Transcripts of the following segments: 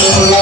Oh,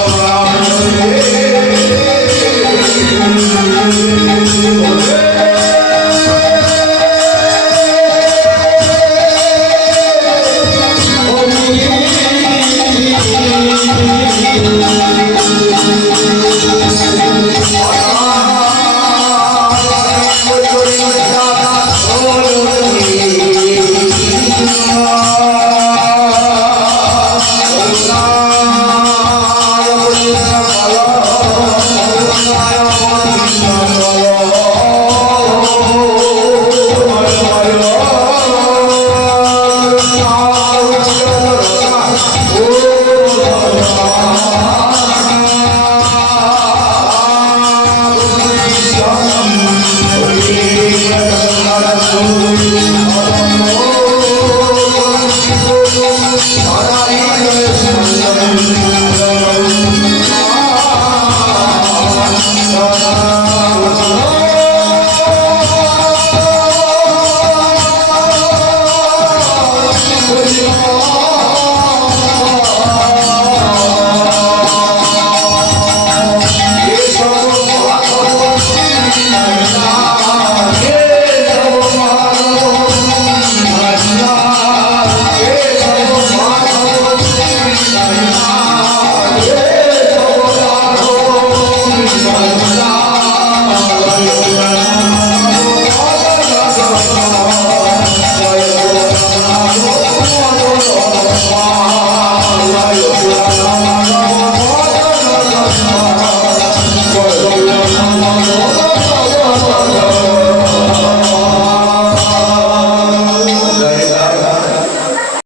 Deus.